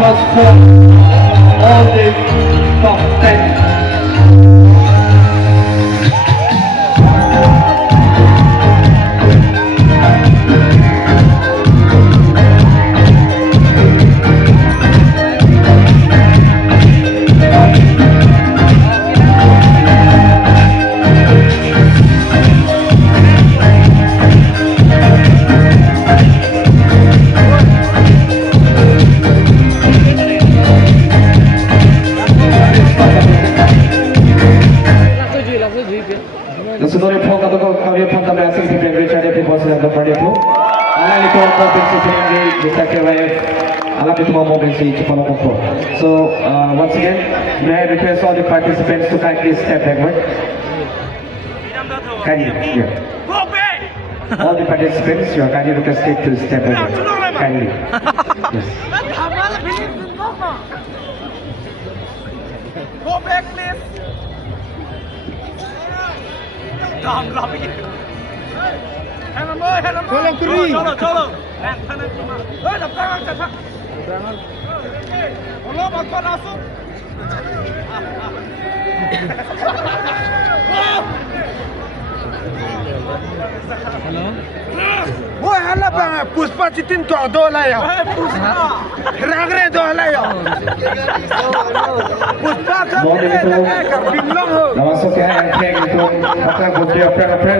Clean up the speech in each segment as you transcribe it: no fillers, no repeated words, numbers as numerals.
first four, all the top 10. Seluruh pokok kami pantang asing di Indonesia di bawah sedang berdialog. Anak itu provinsi Jambi bisa kewayang. Alam itu mau provinsi Jepang Koko. So once again, may I request all the participants to kindly step backward. Kindly, yeah. All the participants, you are kindly requested to step backward. Kindly. Yes. Go back, please. Tolong kiri. Tolong. Allah bakal langsung. Halo. Woi, hala bang, puspa citin to dola ya. Puspa. Ragre dola ya. Puspa Karbi long ho. Langsung ke yang itu maka bukti apa-apa.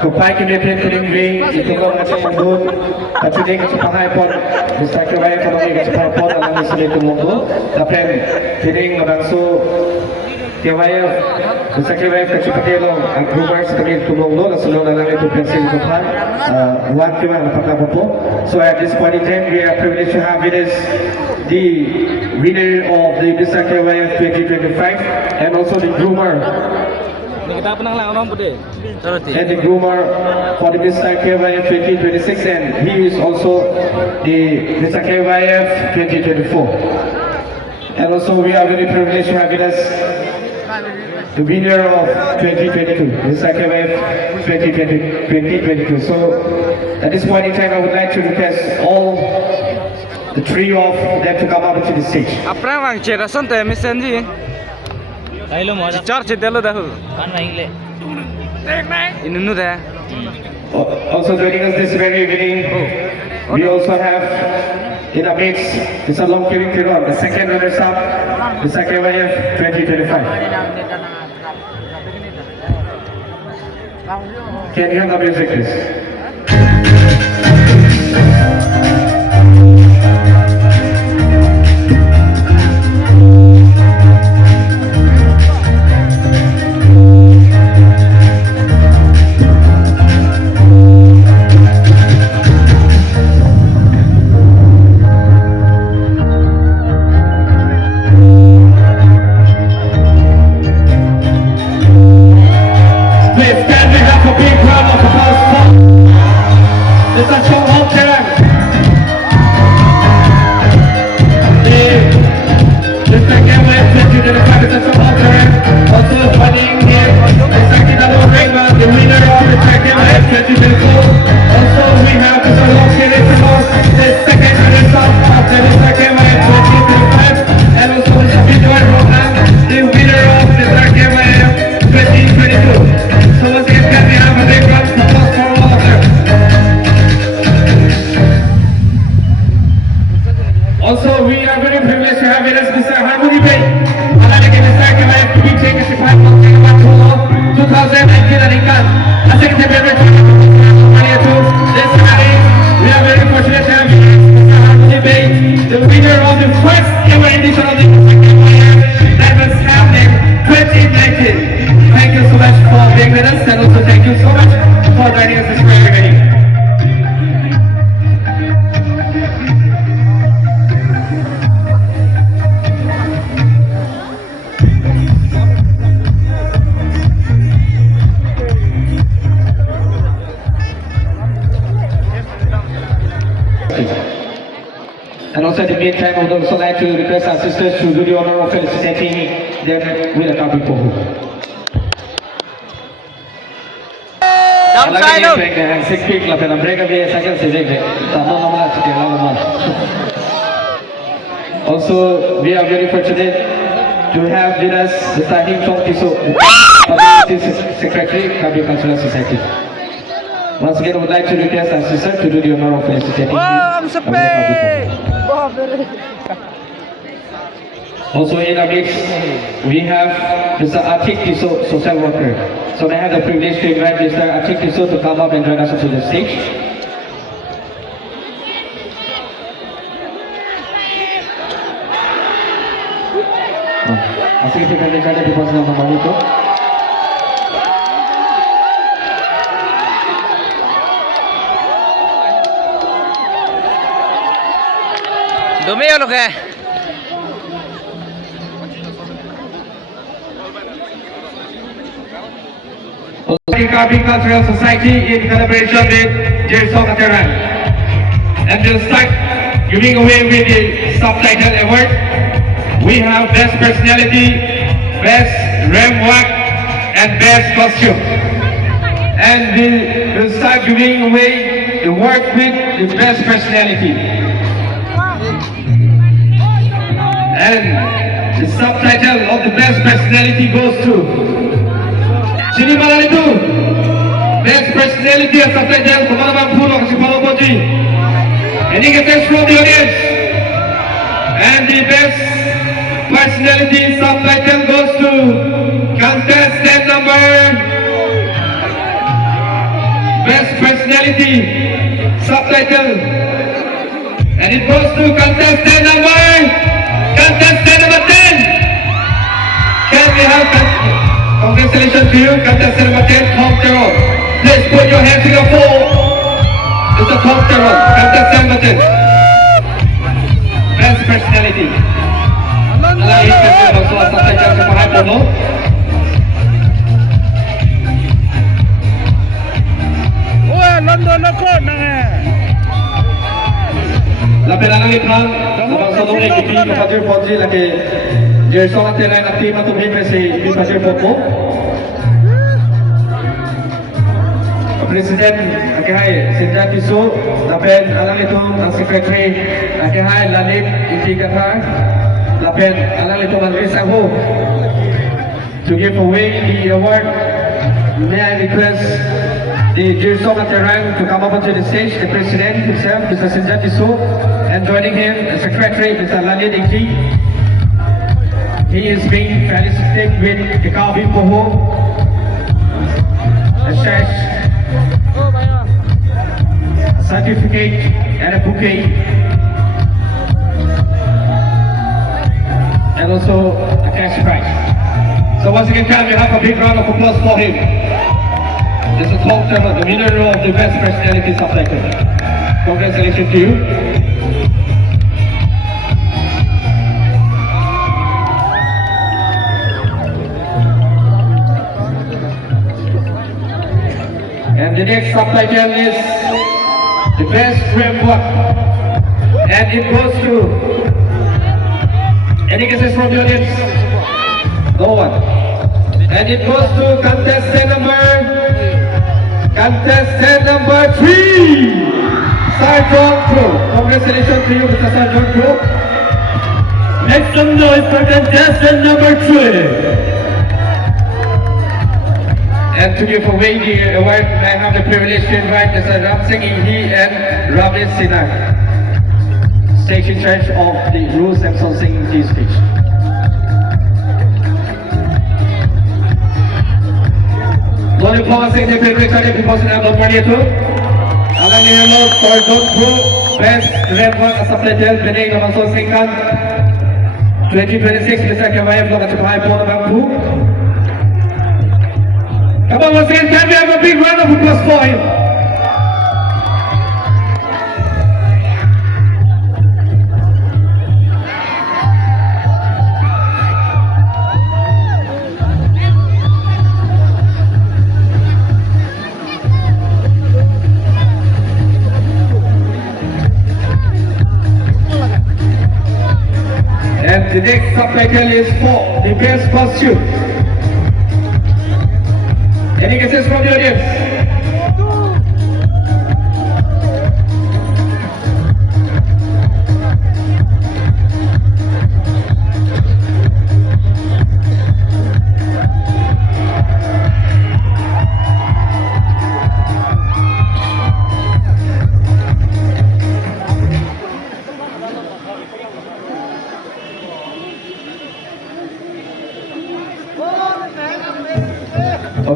Kupai kini kuning ring itu kau macam mundur. Tapi dia kecepatan pun bisa kewayang kalau dia kecepatan pun akan sulit mundur. Tapi kini langsung kewayang bisa kewayang kecepatan lo. Rumah sedikit tulung lo langsung lo dalam itu pensil kupai. One kewayang apakah apa? So at this point in time we are privileged to have with us the winner of the Mr. KYF 2025 and also the groomer. And the groomer for the Mr. KYF 2026 and he is also the Mr. KYF 2024. And also we are very privileged to have with us the winner of 2022, Mr. KYF 2022. So at this point in time I would like to request all the three of them to come up to the stage. Apa yang cerita sonte misen ji? Ayo mau. Charge delo dah. Kan naik le. Ini nu dah. Also joining us this very evening, we also have in our midst Mr. Long Kiring Kiron, the second runner-up, Mr. KYF 2025. Can you hear the music, please? And also at the meantime, I would also like to request our sisters to do the honor of felicitating them with a Karbi Pohu. Sikpik lah, mereka biasa saja sejak. Tak mau nama lah, tidak lama. Also, we are very fortunate to have with us Mr. Hing Chong Tiso, Secretary, Karbi Cultural Society. Once again, I would like to request our sister to do the honor of felicitating you. Also in our midst, we have Mr. Atik Tiso, social worker. So I have the privilege to invite Mr. Atik Tiso to come up and join us to the stage. Así que kami kada di pos ng mga ito. Dumi ano ka? Karbi Cultural Society in collaboration with Jerson Ateran. And we'll start giving away with the subtitle award. We have Best Personality, Best Ramwalk, and Best Costume. And we'll start giving away the award with the Best Personality. And the subtitle of the Best Personality goes to Sini malam itu Best Personality yang subtitle kemana bang Puro kasih follow Boji. Ini kita from the audience. And the Best Personality subtitle goes to contestant number Best Personality subtitle, and it goes to contestant number 10. Can we have congratulations to you, contestant number 10, Tom Terrell. Please put your hands in the floor. Mr. Tom Terrell, contestant number 10. Best Personality. Alay kasi also subtitle sa mga puno. London ako na Lapilan ipang abang solong ekipi Kapadir Ponji lagi Jerson Ateran at team atong himre si Kapadir Popo. President Akihay Sinja Tiso, lapin alang itong ang Secretary Akihay Lalit Intigatar, lapin alang itong ang Risaho to give away the award. May I request the Jerson Ateran to come up onto the stage, the President himself, Mr. Sinja Tiso, and joining him, the Secretary, Mr. Lalit Inti. He is being felicitated with the Karbi Poho, a sash, a certificate, and a bouquet, and also a cash prize. So once again, can we have a big round of applause for him? This is Tom Terrell, the winner of the Best Personality Subtitle. Congratulations to you. And the next subtitle is the Best Framework. And it goes to any guesses from the audience? No one. And it goes to contestant number 3, Sergeant Pro. Congratulations to you, Mr. Sergeant Pro. Make some noise for contestant number 3. And to give away the award, I have the privilege to invite Mr. Ram Singh Inhi and Ramesh Sinak, stage in charge of the rules and singing stage. Boleh pausing di privilege tadi because na abang mali itu. Alam niya mo Sergeant Pro Best Ramwalk subtitle pinay na masosingkan 2026 bisa kawai vlog at kawai po na bangku. Come on, once again, can we have a big round of applause for him? And the next subtitle is for the best costume. Any guesses from the audience?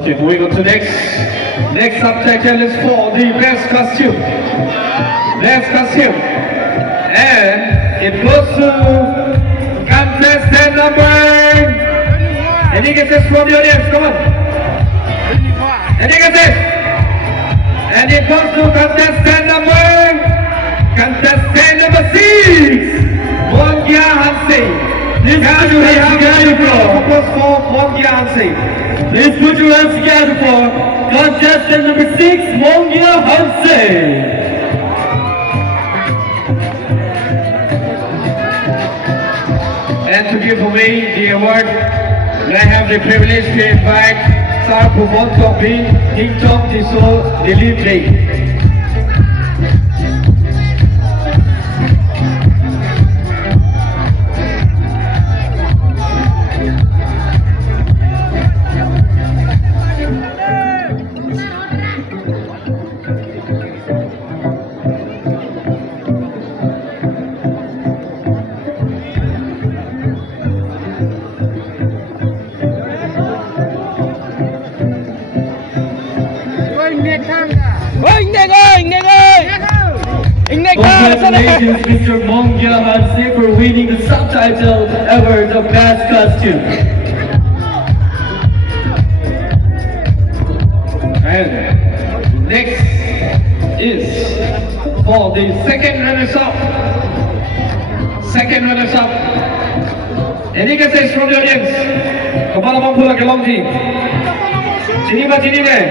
Okay, moving on to next. Next subtitle is for the best costume. Best costume. And it goes to contestant number. Any guesses from the audience? Come on. Any guesses? And it goes to contestant number 6. Mongia Hansi. Please put your hands together for Mongia Hansi. Please put your hands together for contestant number 6, Mongia Hansi. And to give away the award, I have the privilege to invite Sir Pumon Topi, King Tom Tiso, the lead lady. Congratulations, Mr. Mongia Hansi, for winning the subtitle ever, the best costume. And next is for the second runners-up. Second runners-up. Any guesses from the audience? Kepala mampu lagi longji. Sini ba sini deh.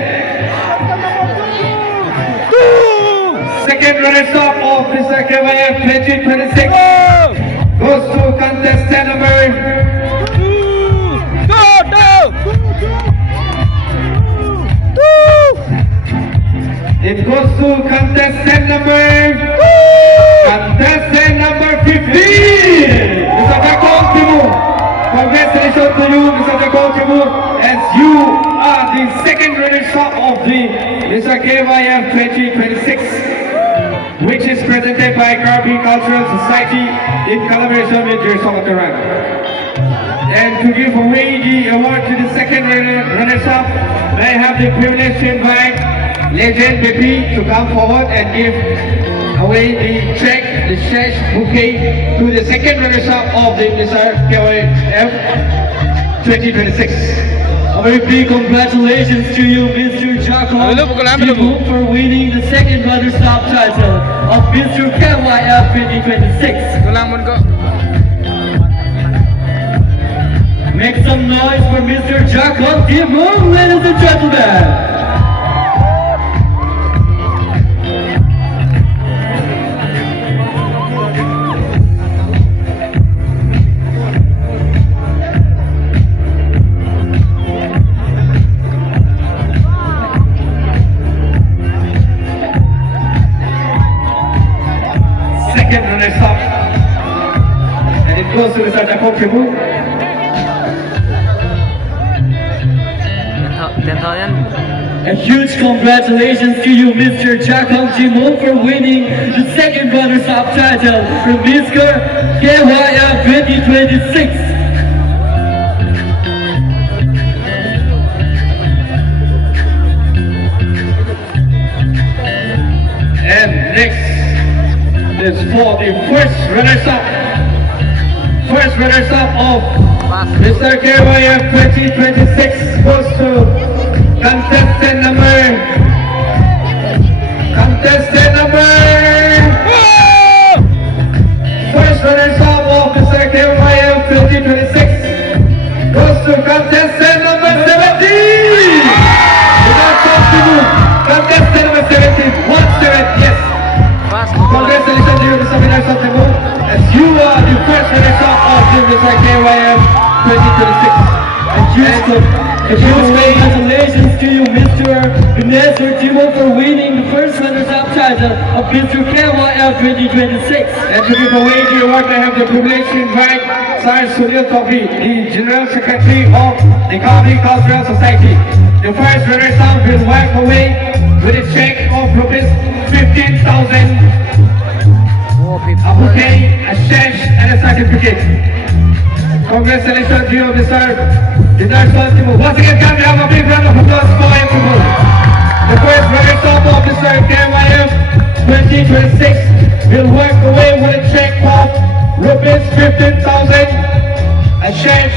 Second runners-up of Mr. KYF 2026 goes to contestant number. It goes to contestant number 15. Mr. Jakong Timur. Congratulations to you, Mr. Jakong Timur, as you are the second runner-up of the Mr. KYF 2026, which is presented by Karbi Cultural Society in collaboration with Jersongataran. And to give away the award to the second runners-up, I have the privilege to invite Legend Baby to come forward and give away the check, the sash bouquet to the second runners-up of the Mr. KYF 2026. A very big congratulations to you, Mr. Jacob Diphu, for winning the second runners-up title of Mr. KYF 2026. Make some noise for Mr. Jacob Diphu, ladies and gentlemen. Second runners-up, and it goes to Mr. Jacob Diphu. A huge congratulations to you, Mr. Jacob Diphu, for winning the second runners-up title from Mr. KYF 2026. And next is for the first runners-up. First runners-up of Mr. KYF 2026 goes to contestant number. First runners-up of Mr. KYF 2026 goes to contestant number 17. Contestant number 17. 17, yes. Congratulations to you, Mr. Diphu, as you are the first runners-up of the Mr. KYF 2026. A huge congratulations to you, Mr. Diphu, for winning the first runners-up title of Mr. KYF 2026. And to give away the award, I have the privilege to invite Sir Sunil Topi, the General Secretary of the Karbi Cultural Society. The first runners-up will walk away with a check of ₹15,000, a bouquet, a sash, and a certificate. Congratulations to you, Mr. These are some people. Once again, can we have a big round of applause for him, people? The first runner-up officer, KYF 2026, will walk away with a check of rupees 15,000, a check,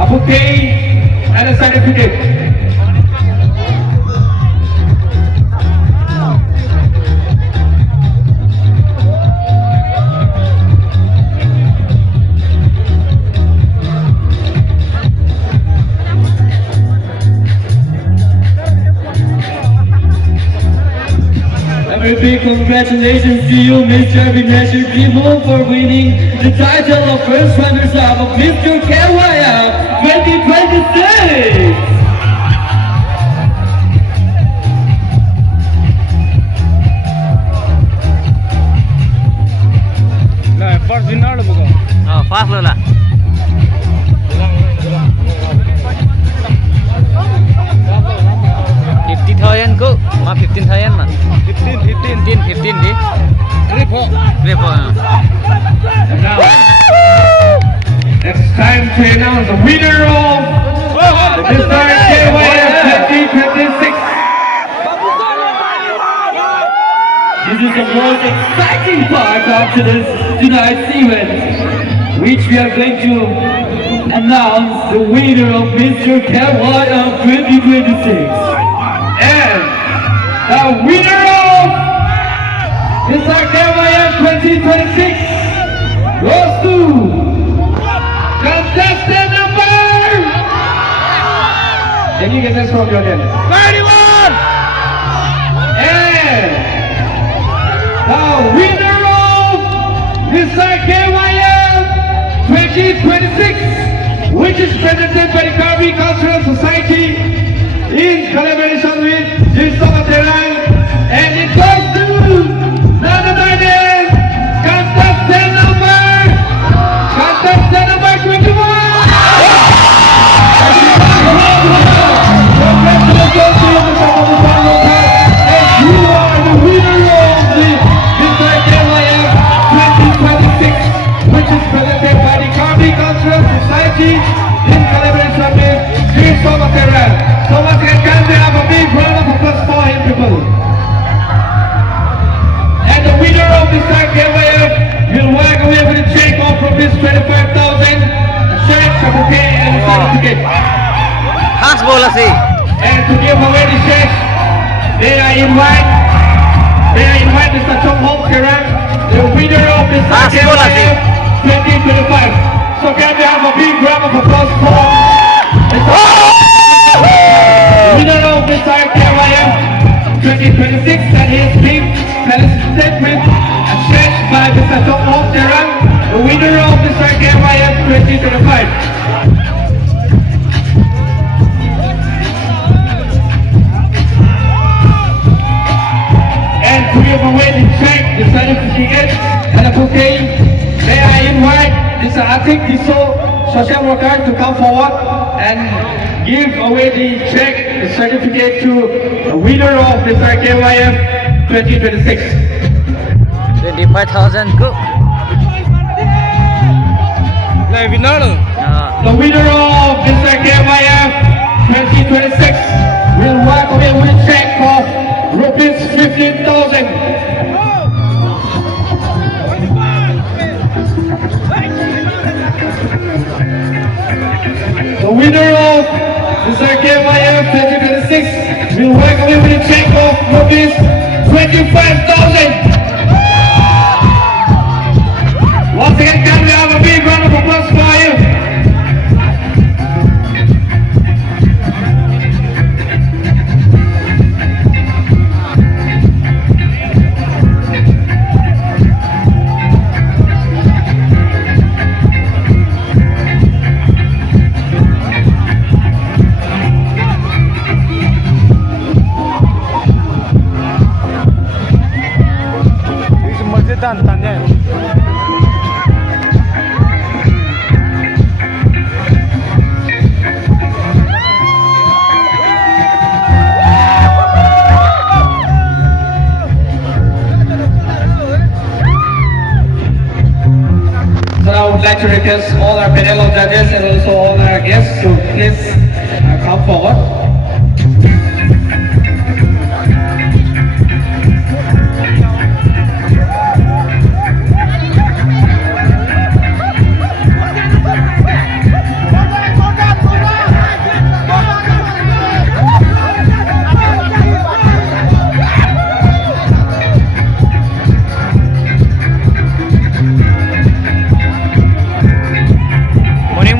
a bouquet, and a certificate. A big congratulations to you, Mr. Vinasher Diphu, for winning the title of first runners-up of Mr. KYF 2026! Oh, fast lola. 50,000 ko, 15,000 man. 15 di. Triple. And now, it's time to announce the winner of the Mr. KYF 2026. This is the most exciting part of tonight's event, which we are going to announce the winner of Mr. KYF 2026. And the winner of Mr. KYF 2026 goes to contestant number. Can you get this from your audience? 31! And the winner of Mr. KYF 2026, which is presented by the Karbi Cultural Society in collaboration with Diphu, and it goes to none other than contestant number 21. Congratulations to you, Mr. Abubakar, and you are the winner of the Mr. KYF 2026, which is presented by the Karbi Cultural Society in collaboration with Diphu. So once again, can we have a big round of applause for him, people? And the winner of this KYF will walk away with a check of rupees 25,000, a shirt, a bouquet, and a certificate. Fast bola si. And to give away the checks, they are invite Mr. Chong Hong Kerang, the winner of this KYF 2025. So can we have a big round of applause for winner of Mr. KYF 2026 and his team, felicitated with a check by Mr. Chong Hong Kerang, the winner of Mr. KYF 2025. And to give away the check, the certificate, and the bouquet, may I invite Mr. Atik Diso, social worker, to come forward and give away the check, the certificate to the winner of Mr. KYF 2026. 25,000 ko. The winner of Mr. KYF 2026 will walk away with a check of rupees 15,000. The winner of Mr. KYF 2026 will walk away with a check of rupees 25,000. Once again, can we have a big round of applause for you? would like to request all our panel of judges and also all our guests to please come forward.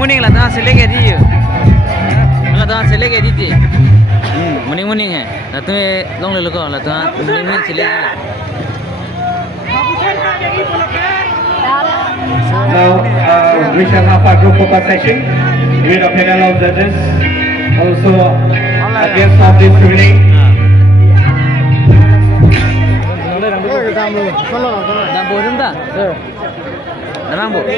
Morning lah tengah selek edit je. Tengah selek edit je. Morning है. Lah tu long le loko lah tengah morning selek je lah. Now we shall have our group focus session with a panel of judges, also a guest of this evening. Dah boh dah. Dah bang boh.